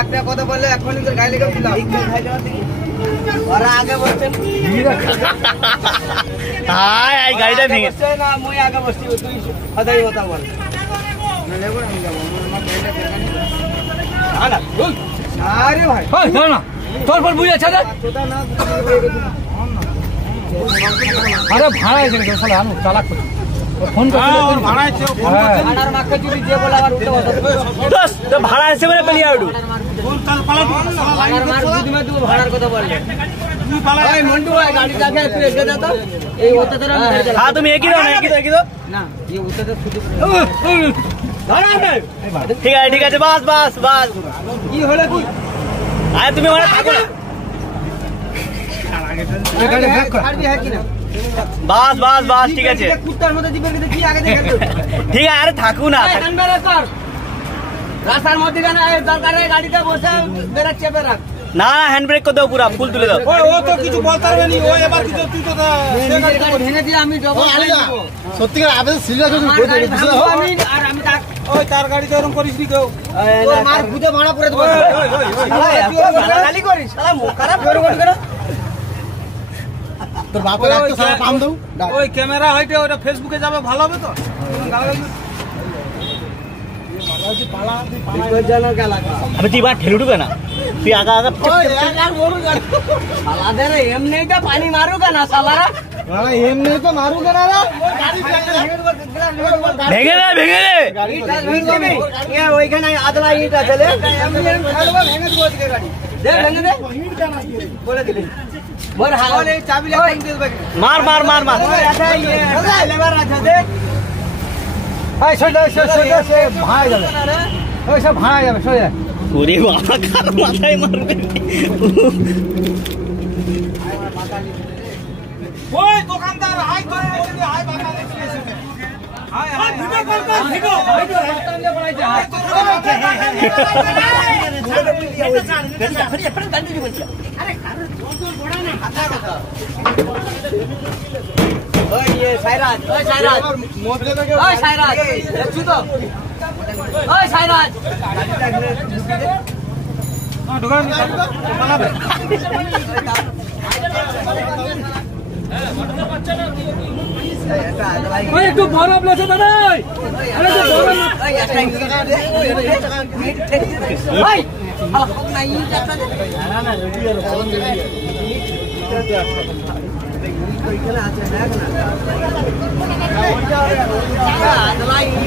একটা কথা বললে 1 মিনিটের গাড়ি লেগে দিলাম ওরা আগে বসছেন হাই এই গাড়িটা ভেঙে না মই আগে বসছি তুই সদাই কথা বল না লেবো আমি যাব আমার গাড়িটা ভেঙে না আরে ভাই ওই না না তোর পর বুঝে আছে না আরে ভাড়া আছে রে শালা আনো চালাক করে ফোন করে ভাড়া আছে ভাড়ার মাকে যদি যে বলে আবার উল্টো কথা দোস তো ভাড়া আছে মানে পেলিয়া উঠু ফোন কাল পালা ভাড়ার মার বুদ্ধি মে তুই ভাড়ার কথা বললে তুই পালা এই মন্টু ভাই গাড়ি চাকে তুই এগিয়ে যা তো এই ওতে তোরা মেরে দে হ্যাঁ তুমি একই দাও না একই দাও না এই ওতে তো খুদি ঠিক আছে বাস বাস বাস কি হলো কি আরে তুমি ওখানে থাকো না গাড়ি ব্যাক কর ছাড়বি হ্যাঁ কি না বাস বাস বাস ঠিক আছে কুত্তার মতো দিবে কিন্তু কি আগে দেখে তো ঠিক আছে আরে থাকু না এই কানবেরে কর রাস্তার মধ্যে কেন এই দরকারে গাড়িতে বসে ব্রেক চেপে রাখ না হ্যান্ড ব্রেক করে দাও পুরা ফুল তুলে দাও ও তো কিছু বলতে পারবে নি ও এবার কিছু তুই তো সে গাড়ি ভেঙে দিয়ে আমি ডবল সত্যিকার আবেদন সিরিয়াস আমি আর আমি তাক ওই তার গাড়িতে এরকম করিস নি কেউ তোর মার খুদে ভাড়া করে দেবো গালি করিস শালা মুখ খারাপ করে বল কেন তোর বাপের একটা সারা পাম দাও ওই ক্যামেরা হইতে ওটা ফেসবুকে যাবে ভালো হবে তো আমি তুই এবার ঠেলে উঠবে না তুই আগা আগা শালাদের এমনি তো পানি মারুক না শালারা এমনি তো মারুকে না ভেঙে দে ভেঙে দে ওইখানে আদলা ইট আছে ভেঙে দেবো গাড়ি ভেঙে দে বলে দিলি চাবি মার মার মার মার লেবার আছে দে ভাড়া যাবে ওই সব ভাড়া যাবে সোজা ওরে বাবা কার মাথায় মারবে ওই দোকানদার হাই করে হাই বাবা হাই হাই ভিডিও কল কর ভিডিও ওই সাইরাজ ওই সাইরাজ ওই সাইরাজ দেখছো তো ওই সাইরাজ দোকান বানাবে ওই একটু বড় প্লেসে দাদা আরে তো বড় ওই একটা ওই নাই যাচ্ছে না না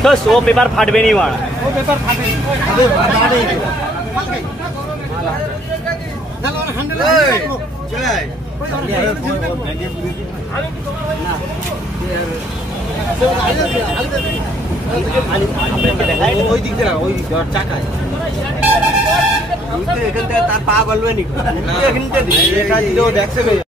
তো সো পেপার ফাটবে নি মারা ও পেপার ফাটে আরে বাড়ি না না হ্যান্ডেল চলে আয় ওই দিক না ওই দিক চাকায় এখান থেকে তার পা গলবে নি এখান থেকে দেখছে